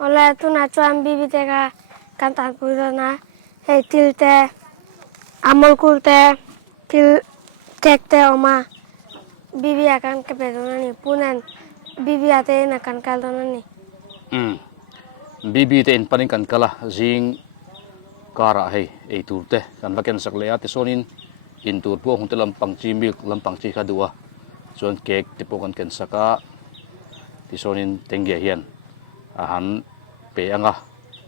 Oleh tu nak cuan bibi tega kantan purana, til te, amol kul te, til tek te oma, bibi akan kepedona ni, punan bibi ate na kan kaldona ni. Bibi te in paning kan kala jing kara hei ei turte kan baken saklea te sonin in tur po hung te lampang chi milk lampang chi khadua chuan cake te po kan ken saka ti sonin tengge hian a han pe anga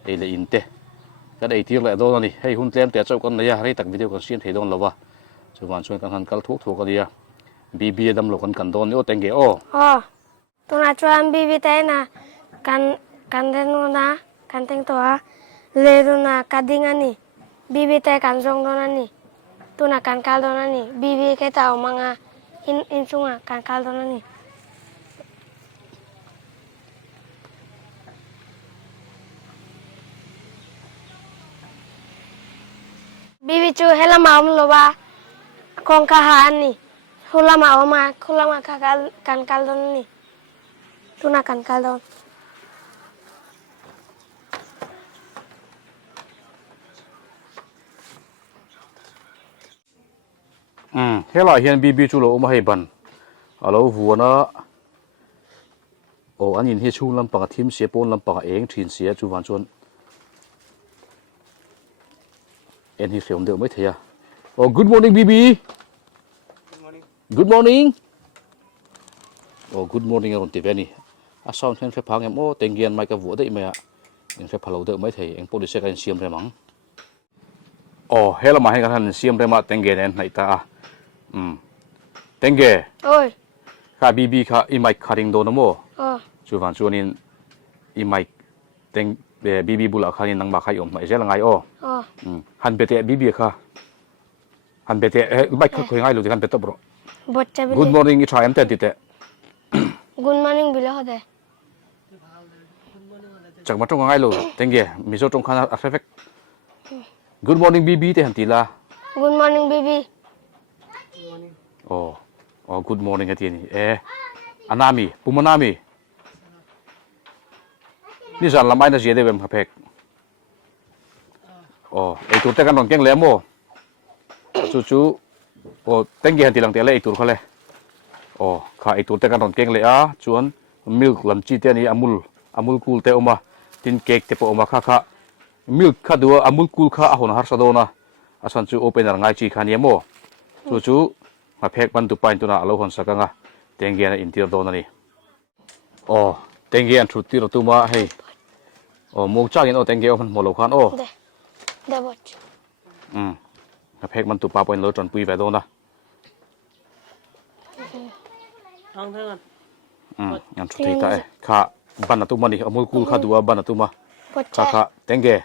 ei le in te kan ei tir le do ni hei hun tlem te chau kan leya rei tak video kan sian thei don lawa chuan chuan kan han kal thuk thuk ania bibi dam lo kan don ni o tengge o Tu nak cuan bibi te na kan den na kan teng toa le tu na kadinga ni, bibi te kan zong dona ni, tu na kan kaldona ni, bibi ke ta omanga in sunga kan kaldona ni. Bibi cu hela maum loba kong kahaan ni, hula ma kan kaldon ni, tu na kan kaldon. hela hian bibi chu lo ma hei ban alo vuana o anin hi chung lampang thim se pon lampang eng thin sia chu wan chuan en hi film de mai theya oh good morning bibi good morning oh good morning aron ti veni a sound hen fe phang em o tengian mai ka vu dei mai a en fe phalo de mai thei eng police kan siam re mang oh hela ma hen kan siam re ma tengen en nai ta tenge Oi. kha bibi kha i mai kharing do namo chu wan chuanin i mai teng bibi bula khanin nang ma khai om mai zel ngai o han bete bibi kha han bete mai kha khoi ngai lu kan bete bro good morning i try am te te Good morning bila hode. chak ma tong ngai lu tenge mi so tong khana a perfect good morning bibi te han ti la Good morning bibi. oh good morning ati ni anami pumanami ni zan lamai na jede wem phek ei tur te kan ron keng lemo chu tengge han tilang te le ei tur khale kha ei tur te kan ron keng le a chuan milk lam chi te ni amul cool te oma tin cake te po oma kha milk kha du amul cool kha a hon har sadona asan chu opener ngai chi khani mo chu ma phek ban tu pain tu na alo hon sakanga tengge na intir do na ni tengge an thu ti ro tu ma hei mong chang in tengge on mo lo khan De watch. ma phek man tu pa poin lo tron pui ve do na an thu ti ta kha ban na tu mani amul kul kha duwa ban na tu ma kha tengge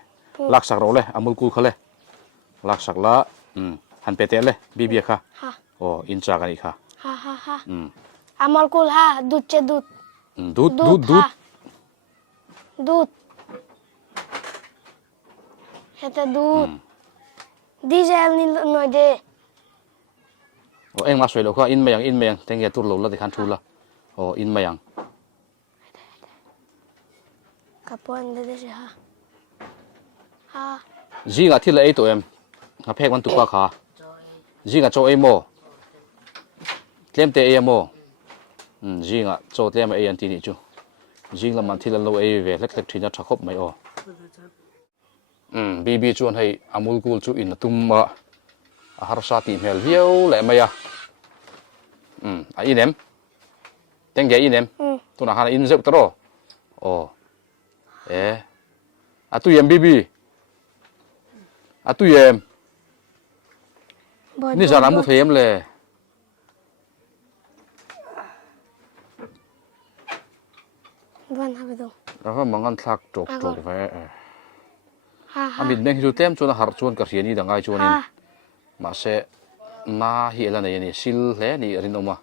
lak sak ro le amul kul khale lak sak la han pe te le bibi kha in cha gani kha Ha. Amal kul ha, dut che dut. Dut. Heta dut. Diesel ni noi de. eng ma soi lo kha in mayang tengge tur lo la de khan thu la in mayang Kapuan de se ha. Ha. jinga thil ei to em ha phek man tu pa kha jinga cho ei mo tlem te ei mo jinga cho tlem ei an ti ni chu jingla man thil lo ei ve lek thina thakop mai bibi chuan hei amul kul chu in tumma a har sa ti mel viau le maya a inem tengge inem tu na hana in zeu tro a tu yem bibi a tu yem ni zana mu them le Van ha do. ra mangan thak tok ve Ha. amit meng ju tem chuna har chuan ka riani dangai chuanin ma se na hi la nei ni sil hle ni rin oma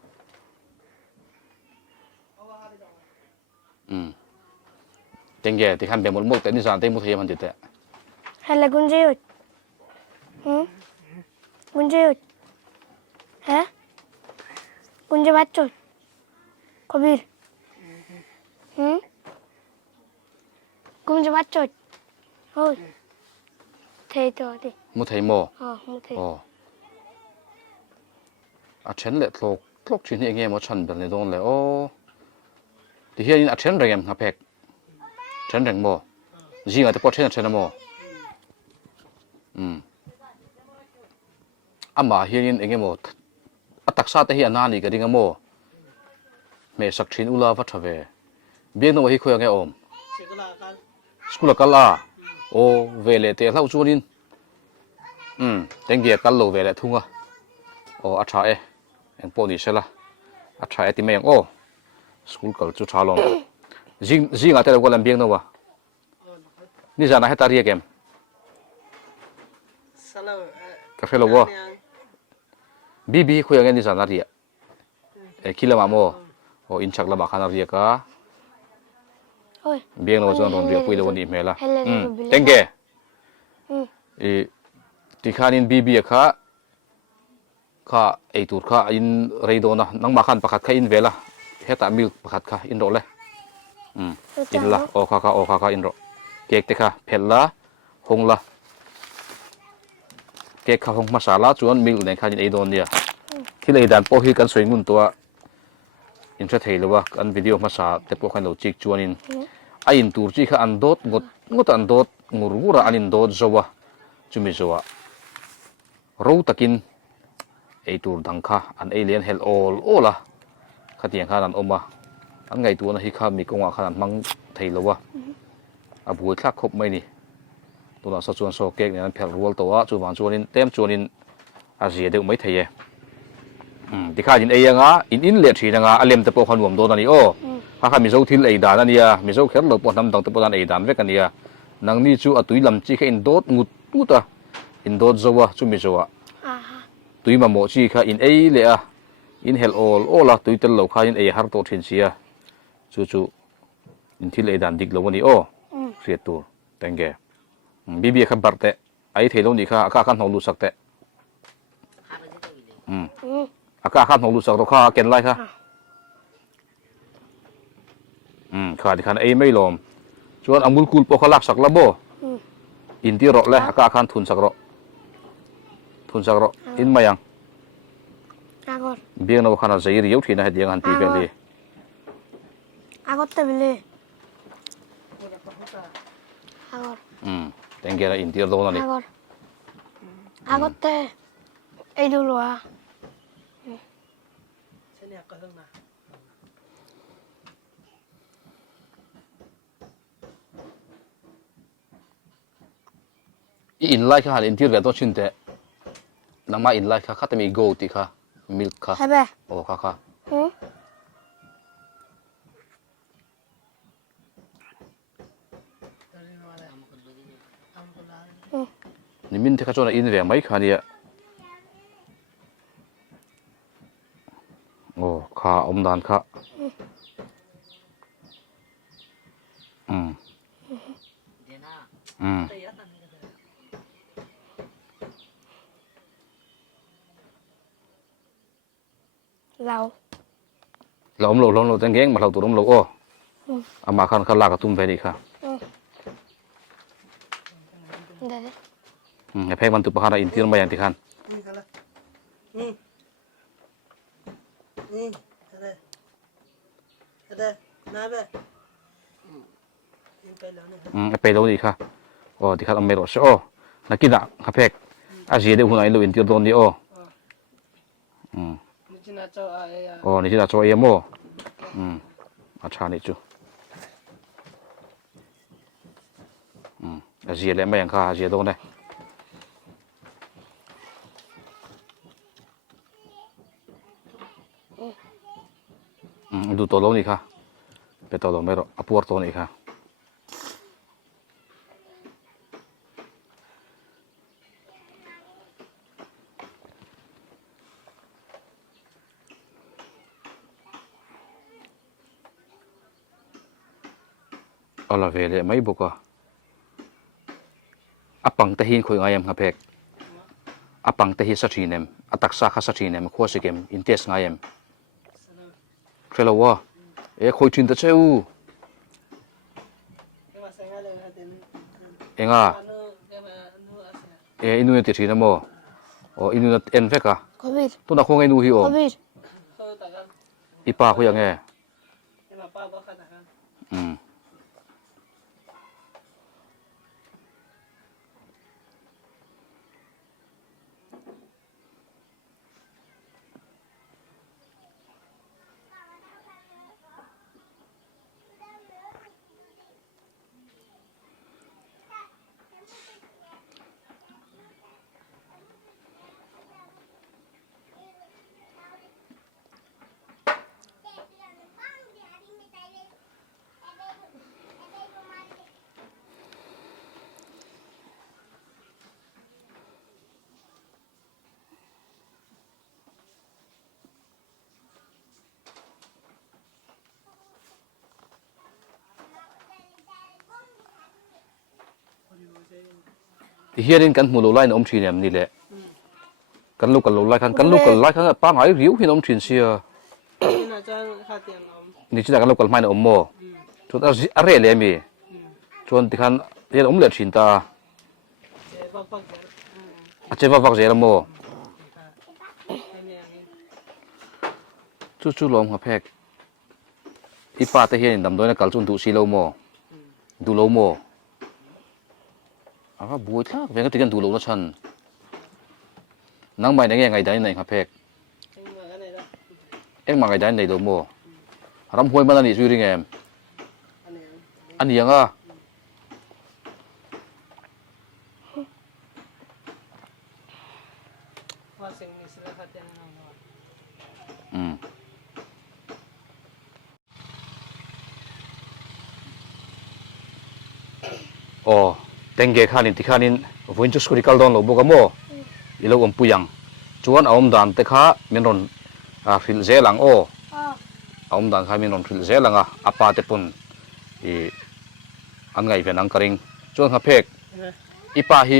tengge ti khan be mol mol te ni zan te mu them han te Hele gunjeyut. Gunjeyut. He? Gunje bachchon. Kabir. không cho bắt chuột thôi thế rồi đi mu thei mo mu thế a then le tlok chin hi nge mo chan bel ne don le o ti hian a then reng em nga pek then reng mo jinga te po then mo ama hian enge mo ataksa te hi anani ka dinga mo me sak thin ula va thave biang no hi khoya nge om skula kala o vele te hlau chunin tengia kal lo vele thunga o atha e eng poni sela atha e ti meng o school kal chu thalom jinga te ko lam biang no wa ni jana he tari kem ka felo wa bibi khoya nge ni jana ria e kilama mo o in chak lama khana ria ka ôi biang no chon ron ria pui lo ni mela tenge e ti khanin bibi kha ei tur kha in reidona nang ma khan pakhat kha in vela heta milk pakhat kha in ro le in la o kha in ro kek te kha phella hongla kek kha hong masala chuan milk ne kha in ei don nia thilei dan po hi kan soi ngun to in tha thei lowa kan video masa te po khan lo chik chuan in a in tur chi kha an dot ngot an dot ngura anin dot zowa chumi zowa ro takin ei tur dang kha an alien hel ola khatiang khan an oma an ngai tu na hi kha mi konga khan mang thei lowa a bui thak khop mai ni tuna sa chuan so kek ne an phel rual to a chu wan chuan in tem chuan in a zia deuh mai thei e dikha din eyanga in le thina nga alem te po khan wom don ani o kha mi zo thil ei dan ania mi zo kher lo po nam dang te po dan ei dan vek ania nang ni chu atui lam chi kha in dot nguta in dot zowa chu mi zowa tui ma mo chi kha in ei le a in hel ola tui tel lo kha in ei har to thin sia chu in thil ei dan dik lo ani o riat tur tenge bibi kha barte ai thelo ni kha aka kan holu sakte aka kan holu sak ro kha ken lai kha kha di khan ei mai lom chuan amul kul po khalak sak la bo in ti ro le aka kan thun sak ro in mayang agor biang no khana zai ri yau thina he diang han ti ve li agor te bile agor tengera in ti ro na ni agor te ei du lo in lai kha in ti re to chin te nang ma in lai kha khatami go ti kha milk kha habe o kha ni min te kha chona in ve mai kha nia o kha om dan kha lau lom lo teng geng ma lo tu rom lo o ama khan kha la ka tum ve ni kha đây đấy he phek man tu pa khana in tir ma yang ti khan pe lo ni kha o ti kha am me ro so o nakina ha phek a ji de hunai lo in tir don ni o o ni china cho e mo a cha ni chu a ji le ma yang kha a ji do ne du to lo ni kha pe to lo me ro a por to ni kha ala vele mai boka apang te hin khoi ngayam ngapek apang te hi sathinem ataksa kha sathinem khosikem intes ngayam khelawa e khoi thin ta cheu เองอ่ะอินูติดทีนะโมโอ้อินูเอ็นเฟกอ่ะ Covid. ตัวนักคงไอ้นูฮิโอ Covid. อีป้าเขายังไงอืม เฮียนี่กันมูลไล่น้อมทีเนี่ยนี่แหละกันลูกกันลูกไล่กันลูกกันไล่กันป้าหายริ้วที่น้อมทีเสียนี่จะกันลูกกันไม่น้อมโมชวนอะไรเลยมีชวนที่ขันเรียนอมเลือดชินตาเจ็บฟักเจริญโมจู่ๆลมหัวแพกอีป้าแต่เฮียนดำด้วยนะกัลจุนดูซีโลโมดูโลโมอ่ะบัวท่าเวงก็ติดกันดูโลนะฉันนั่งไปไหนยังไงได้ไหนครับแพกเอ็งมาไงได้ไหนโลโมรำหวยมันอันนี้ช่วยยังไงอันนี้ยังอ่ะโอ้เต็งเกข้านินที่ข้านินวันจุสกุริคัลดอนโลบุกโมอีโลอมปุยังชวนเอาอมดานเตข้ามินรอนฟิลเซลังโอเอาอมดานข้ามินรอนฟิลเซลังอาปาเตปุนอีอันไงเป็นอังกริงชวนข้าเพกอีป้าฮี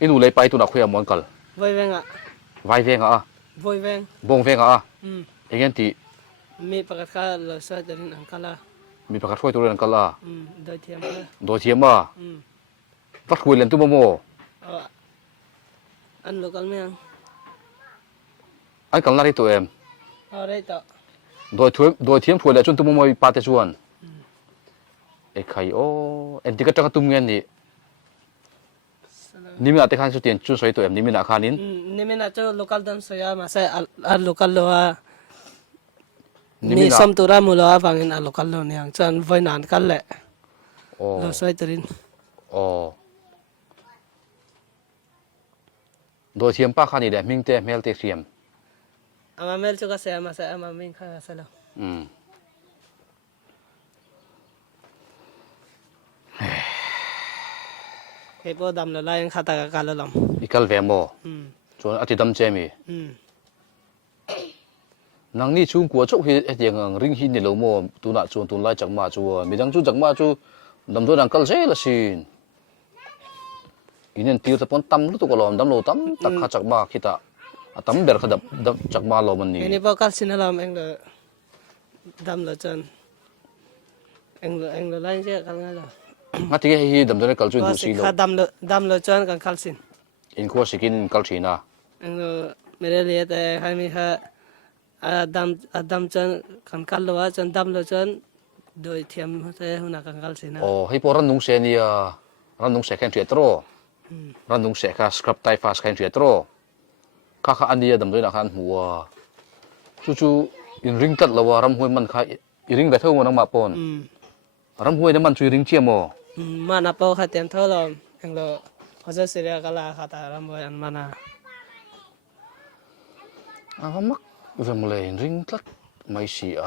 อินูเลยไปตุนักคุยมอนกัลไวเวงอ่ะไวเวงอ่ะไวเวงบงเวงอ่ะเองที่มีประกาศข่าวเราสวัสดีอังกฤษมีประกาศช่วยตัวเรื่องกันล่ะโดยเทียมโดยเทียมอ่ะวัดคุยเรื่องตุ้มโมอันลูกกันเมียงอันกันล่าที่ตัวเองอะไรต่อโดยเทียมคุยเรื่องจนตุ้มโมปาเตชวนไอ้ใครโอ้เอ็นที่ก็จะกระตุ้มเงินนี่นี่มีอะไรขันสุดที่จุดสวยตัวเองนี่มีอะไรขันนินนี่มีอะไรจะ local dance สวยมาใส่local ลัวมีสมตัวรามูลว่าฟังอินlocal ลัวเนี่ยจันไว้นานกันแหละเราสวยตัวนี้โอ้โดยเทียมป้าขันนี่แหละมิงเตะเมลเตะเทียมอามาเมลจุกเสียมาใส่อามามิงข้าใส่แล้วเฮ้ยพอดำละลายยังขาตากกันแล้วลำอีกคัลเวมโมจนอาทิตย์ดำเจมีนังนี่ชุ่มกัวจุกที่ยังริงหินนี่โลโมตุนักชวนตุนไล่จากมาชัวมีดังจู่จากมาจู่ดำตัวนังคัลเจละสินอินเนตีร์ตะปนตั้มลุตุกลอมดำโลตั้มตักขาจากมาคิดอ่ะตั้มเบิร์ขดับจากมาโลมันนี่นี่พอคัลสินะลำเองเลยดำละจันเองเลยไล่เจ้ากันงั้นละงั้นที่ให้ดำตัวนี้คัลจุนดูสิโลดำละจันกันคัลสินอินโคสิกินคัลชีน่ะเองเลยไม่ได้เลี้ยแต่ให้มีแค่ดำจันกันคัลละว่าจันดำละจันโดยเทียมแต่หุ่นกันคัลสินะโอ้ให้พอรันนุ่งเสียนี่รันนุ่งเสียแค่เทียตโรรันนุ่งเสียค่ะสครับไตฟาสแค่เทียตโรข้าอันนี้ดำด้วยนะครับหัวจู่ๆอินริงตัดละว่ารำห้วยมันค่ะอินริงแบบเท่ามันน้ำมาปนรำห้วยน้ำมันช่วยริงเชี่ยมมานับเอาค่ะเต็มเท่าเราเองเราเขาจะเสียกันละค่ะแต่รำห้วยอันมานะมักเวมเลยริงตัดไม่สิอ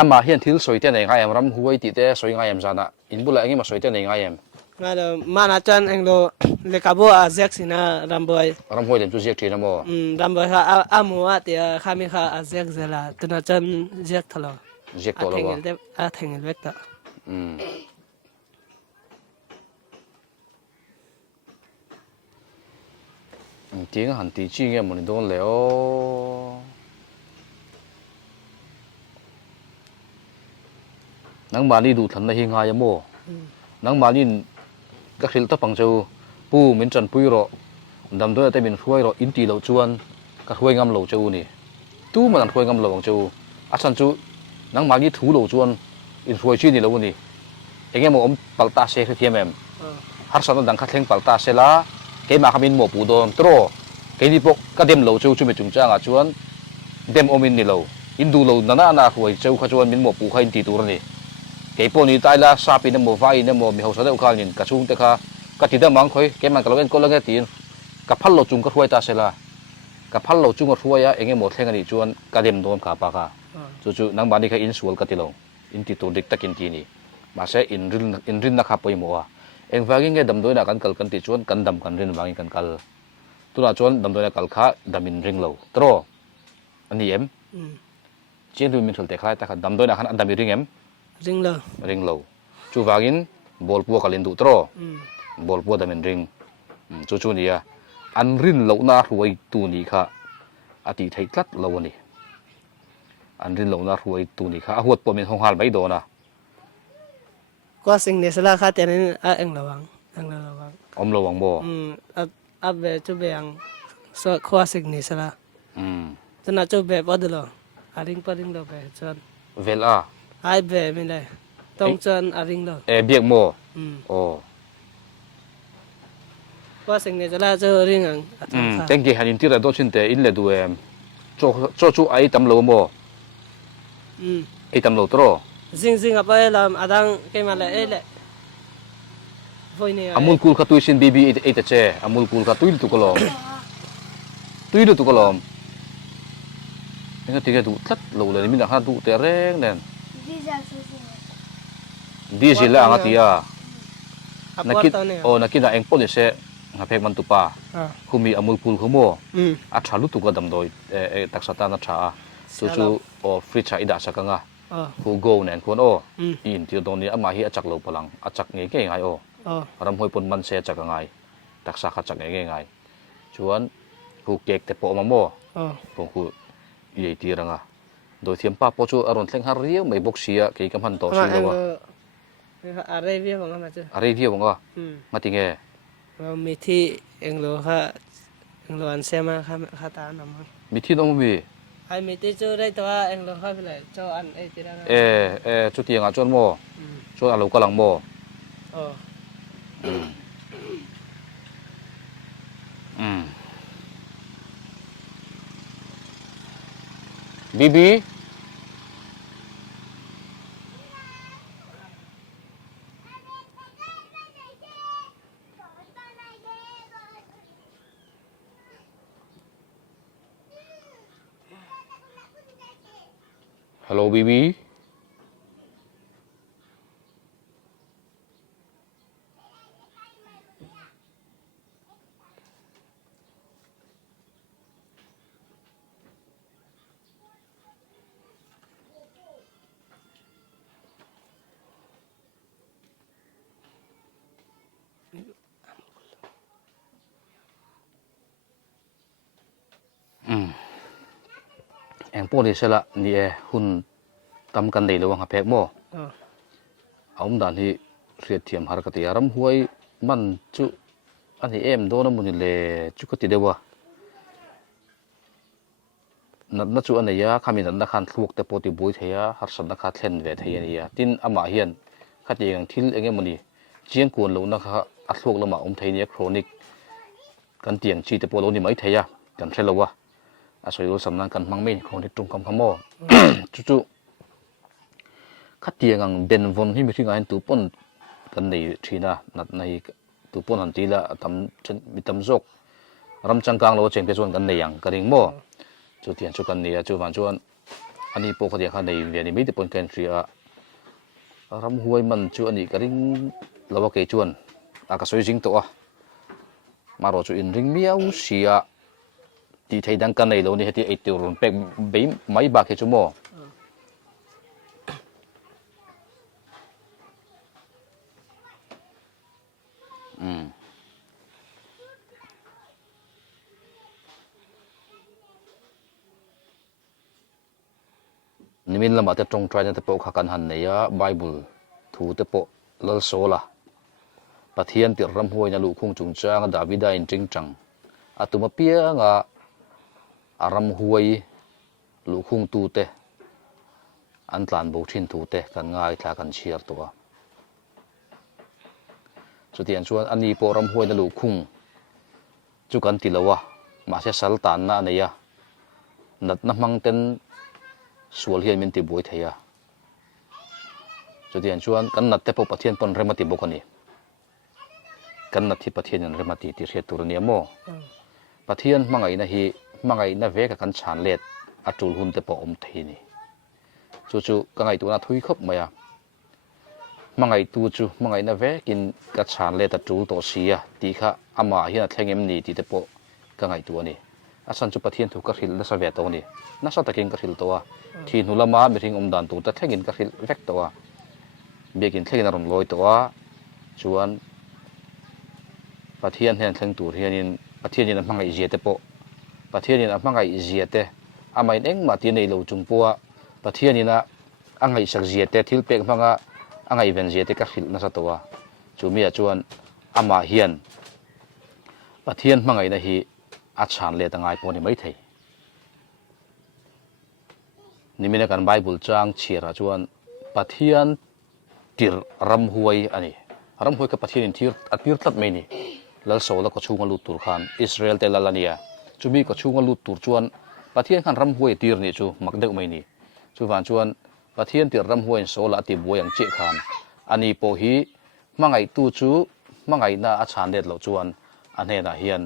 ามาเห็นทิลสวยเท่าไหนไงรำห้วยติดแต่สวยไงยังจันอินบุเลยงี้มาสวยเท่าไหนไงยังงั้นเรามานาจันเองเราเลกาบัวอาเซ็กสินะรำห้วยเดินจุดเซ็กทีนะโมรำห้วยค่ะอามัวเดียข้ามีค่ะอาเซ็กเซล่าตัวนั้นจันเซ็กทะเลาะเซ็กตัวละวะเทงเล็กต่อ จริงหันตีจริงเนี่ยมันโดนแล้วนังมานี่ดูทันในหิงายโมนังมานี่ก็คือถ้าปังเจ้าปูเหมือนจันปุยรอดำด้วยแต่เป็นช่วยรออินตีเหล่าจวนก็ช่วยงำเหล่าเจ้านี่ตู้มันช่วยงำเหล่าของเจ้าอาชันจูนังมานี่ถูเหล่าจวนอินช่วยชื่อนี่เหล่านี่เองเงี้ยมันปัลตาเซคือเทียมเอ็มฮาร์สันดังคัดเล่งปัลตาเซล่าเกมาขมินหมอปูโดนโตรเกนี่พวกก็เดมเหล่าเจ้าช่วยไม่จุงจ้างอาจวนเดมอมินนี่เหล่าอินดูเหล่านั่นน่ะช่วยเจ้าขจวนมินหมอปูใครอินตีตัวนี่เกปนี่ตายละซาปินหมอไฟนี่หมอมีเขาสะเดาข้าวนี่กระชุ่มแต่ค่ะกติดามังคอยเกมันกระเวนก็เล่นตีนกับพัลโลจุงก็ช่วยตาเสละกับพัลโลจุงก็ช่วยเองหมดแทงกันอีจวนกระเด็มโดนขาปากาจู่ๆนังบานี่แค่อินสวลกติลงอินติตัวดิกตะกินทีนี่มาเสอินรินนักขับไปมัวเองวากิงแค่ดำโดยนักกันกัลกันติจวนกันดำกันรินวากิงกันกัลตัวจวนดำโดยนักกัลขาดำมินริงโลตรออันนี้เจียนดูมินสุลเตะคล้ายแต่ขัดดำโดยนักขันอันดำมิริงริงโลจู่วากินบอลปัวกัลินดูตรอบอลปัวดำมินริงจู่ๆนี่อันรินเหล่านาหวยตัวนี้ค่ะอติไทยตัดเหล่านี้อันรินเหล่านาหวยตัวนี้ค่ะหัวปวดเป็นห้องหาลใบโดนะก็สิ่งนี้สละค่ะแต่นั้นเอ็งระวังระวังบ่อับเบจุเบียงสวข้อสิ่งนี้สละจนน่าจุเบปอดเลยอาริงปอดิงเลยเบจนเวล่าไอเบไม่ได้ต้องจนอาริงเลยเบียกโมโอ้ก็สิ่งนี้จะล่าเจอเรื่องแต่งกี่หันอินที่เราโดนชินเตอินเลยดูจู่ไอ้ตำโลโมไอ้ตำโลตรอซิงapa lam adang ke mala ele foi ne amul kul ka tuisin bibi ite che amul kul ka tuil tu kolom enga tiga du tlat lo le min ha du te reng nen diesel la ngatia nakina eng police nga phek man tu pa khumi amul kul khumo a thalu tu ka dam doi taksata na tha chu o fridge ida sakangaผู้โกเนี่ยคนโอ้อินที่ตรงนี้อามาฮีอาจักโลพลังอาจักเงี้ยไงโอ้รำหอยปนมันเสียจักไงตักษาขัดจักเงี้ยไงชวนผู้เก็กแต่ปอมาโม่ผมผู้ใหญ่ตีรังอ่ะโดยเทียมป้าพอชูอารมณ์เล่งฮาริโอไม่บกเสียกี่กำพันต่อสู้แล้ววะอะไรเบี้ยของมันจ้ะอะไรเบี้ยของก็มาติงเงเรามีที่เองโลค่ะเองโลอันเซมาค่ะตาหนำมีที่น้องมีไอ้มีที่จูได้ตัวเองโลค่ะไปเลยเจ้าอันที่นั่นจุดที่ยังอ่ะจวนโม่จวนอารมณ์กำลังโม่บีบีฮัลโหลบีบีเอ็งพวกนี้เสละนี่หุ่นตำกันได้ระวังหาแพกโม่เอาด่านที่เสียเทียมหารกติอารมณ์หวยมันจุอันนี้โดนมันเลยจุกติเดียววะนัดจุอันนี้ขมิ้นนักขันลูกแต่ปกติบุยเทียหัดสันนักขัดเล่นเวทเฮียนี่ตินอามาเฮียนขัดยังทิลเองมันนี่เจียงกวนลูกนักอัดลูกละมาเทียโครนิกกันเตียงชีแต่ปกตินี่ไม่เทียกันเช่นละวะอาศัยรู้สำนักกันมังไม่ของที่ตรงคำขโมจู่ขัดเตียงเบนวนที่มีที่งานตัวปนกันในทีน่ะนัดในตัวปนหันทีละทำมีทำจกรำจังกลางเราเจงไปชวนกันในอย่างกระดิ่งโม่จู่เตียนจู่กันเนี่ยจู่มันชวนอันนี้ปกติขันในเวียนไม่ได้ปนกันเสียรำหวยมันจู่อันนี้กระดิ่งเราว่าเกยชวนอากาศสวยจริงตัวมารอจู่อินริงเมียวเสียที่ไทยดังกันในเราเนี่ยที่ไอติวรุนเป็กใบไม้บาเกชั่วโม นิมินละมาแต่ตรงใจนั่นแต่ปกขันหันเนี่ยไบเบิลถูแต่ปกลลโซละปะเทียนติดรำห้วยนะลูกคงจุงจ้างดาวิดาอินจริงจังอาตุมาเปียงอารำห้วยลูกคงตูเตอันตลานบุกทินตูเตกันง่ายทากันเชียร์ตัวสุดที่อันชวนอันนี้ปรำห้วยนะลูกคงจุกันติลวะมาเสียสัลตานนะเนี่ยนัดน้ำมังเต็นสวลเฮียนมินติบุยเทียจุดที่อันชวนกันนัดเตปปะเทียนปนเรมาติบุกันนี่กันนัดที่ปะเทียนเรมาติที่เรียตัวเนียโมปะเทียนมังไงนะฮีมังไงนะเวกกันชานเล็ดอัจุลหุนเตปอมทีนี่จู่ๆกังไงตัวน่ะทุยคบมาอ่ะมังไงตัวจู่มังไงนะเวกินกันชานเล็ดอัจุลตัวเสียตีข้าอามาเฮียแทงเอ็มนี่ตีเตปกังไงตัวนี่อาสันจุปะเทียนถูกกระหิลและสเวตตัวนี่น่าสัตะกินกระหิลตัวที่นุลามาเบริงอมดันตัวแต่แทงกินกระหิลเวกตัวเบียกินแทงกินอารมณ์ลอยตัวชวนปะเทียนเห็นแทงตัวเฮียนินปะเทียนนี่มังไงเจียเตปปะเทียนนี่มังไงเจียเตอาไม่เอ็งมาที่ในโลจุงปัวปะเทียนนี่นะอังไงสักเจียเตทิลเป็กมังอ่ะอังไงเวนเจียเตกระหิลน่าสัตตัวจูมีชวนอามาเฮียนปะเทียนมังไงนะฮีอาชานเลตังไงปนี่ไม่ทีนี่มีในการไบเบิลจางเชียร์ชวนปะเทียนติรรำหวยอันนี้รำหวยกับปะเทียนที่อัดพิรตัดไม่นี่แล้วโซแล้วก็ชูงลูตุรขานอิสราเอลเตลลานียจูมีก็ชูงลูตุรชวนปะเทียนขันรำหวยติรนี่จูมักเด็กไม่นี่จูฟันชวนปะเทียนติรรำหวยโซละติบวยอย่างเจี๊ยขานอันนี้โปฮีมังไงตูจูมังไงน่าอาชานเลดเหล่าชวนอันนี้น่าเฮียน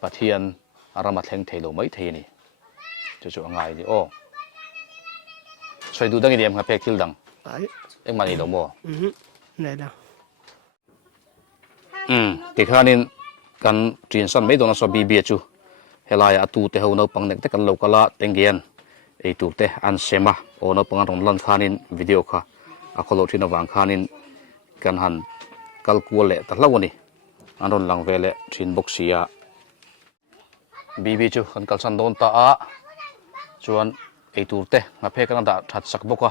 ปะเทียนอารมาแทงเทโลไม่เทนี่จู่ๆง่ายดิโอ้ช่วยดูดังอีเดียมครับเพกทิลดังเอ็งมานี่โลโมไหนดังติดข้านินกันจีนสันไม่โดนสอบบีเบียจูเฮลายอาตูเตหูนปังเน็กเตกันโลกละเต็งเกียนไอตูเตอันเซมาโอนปังรอนลันข้านินวิดีโอค่ะอาคโลที่นวังข้านินกันหันกัลกัวเละตัดเล่าวันนี้อันรอนลังเวเละชินบกเสียบีบีจูกันกัลสันโดนตาชวนไอตูเตมาเพกันดาทัดสักบกะ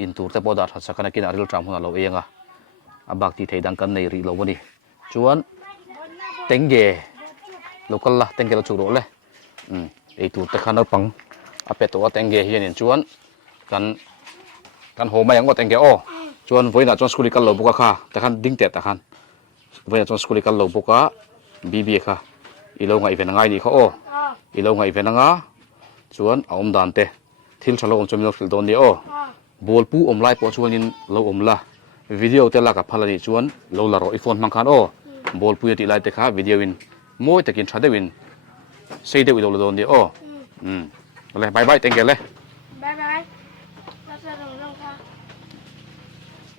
อินตูเตปอดาทัดสักกันกินอาริลจามหัวเราเองอ่ะอาบักที่ไทยดังกันในรีเราวันนี้ชวนเต็งเกโลกัลละเต็งเกเราจูโร่เลยไอตูเตขันเอาปังอาเป็ดตัวเต็งเกเฮียนี่ชวนกันโหมาอย่างว่าเต็งเกโอชวนวันนี้จวนสกุลิกันเราบุกค่ะแต่ขันดิ้งเตะแต่ขันวันนี้จวนสกุลิกันเราบุกบีบีค่ะอีโลงไอเป็นง่ายดีเขาโออีโลงไอเป็นง่าชวนเอาดันเตะทิลชะโลอมจมีเราฟิลโดนดีโอบอลปูไล่ปอชวนนินเราละวิดีโอเตล่ากับพลังชวนเราละรออีโฟนมังคันโอบอลปูยติไล่เตะค่ะวิดีโอวินมวยตะกินชาเดวินเซเดวิโดนดีโออะไรบายบายเต็งเกเลยบายบายเราจะลง